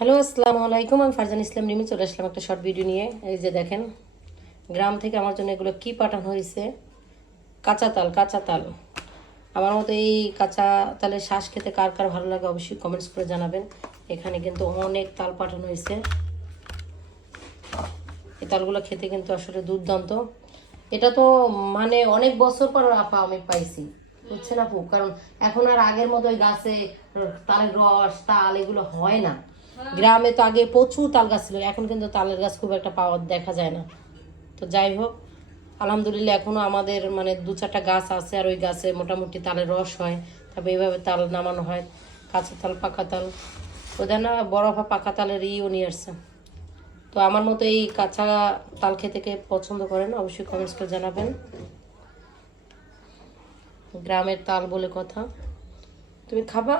Hello, আসসালামু আলাইকুম। আমি ফারজান ইসলাম রিমি চলে আসলাম একটা শর্ট ভিডিও নিয়ে। এই যে দেখেন, গ্রাম থেকে আমার জন্য এগুলো কি পাঠানো হয়েছে। কাঁচা তাল, কাঁচা তাল। আমার মতো এই কাঁচা তালের শ্বাস খেতে কার কার ভালো লাগে অবশ্যই কমেন্টস করে জানাবেন। এখানে কিন্তু অনেক তাল পাঠানো হয়েছে। এই তালগুলো খেতে কিন্তু আসলে দুর্দান্ত। এটা তো মানে অনেক বছর পর আপা আমি পাইছি, বুঝছেন আপু? কারণ এখন আর আগের মতো ওই গাছে তালের রস তাল এগুলো হয় না। গ্রামে তো আগে প্রচুর তাল গাছ ছিল, এখন কিন্তু তালের গাছ খুব একটা পাওয়া দেখা যায় না। তো যাই হোক, আলহামদুলিল্লাহ এখনো আমাদের মানে দু চারটা গাছ আছে, আর ওই গাছে মোটামুটি তালের রস হয়। তবে এইভাবে তাল নামানো হয়, কাঁচা তাল পাকা তাল। ওদের না বরফা পাকা তালের নিয়ে আসছে। তো আমার মতো এই কাঁচা তাল খেতে কে পছন্দ করেন অবশ্যই কমেন্টস করে জানাবেন। গ্রামের তাল বলে কথা। তুমি খাবা?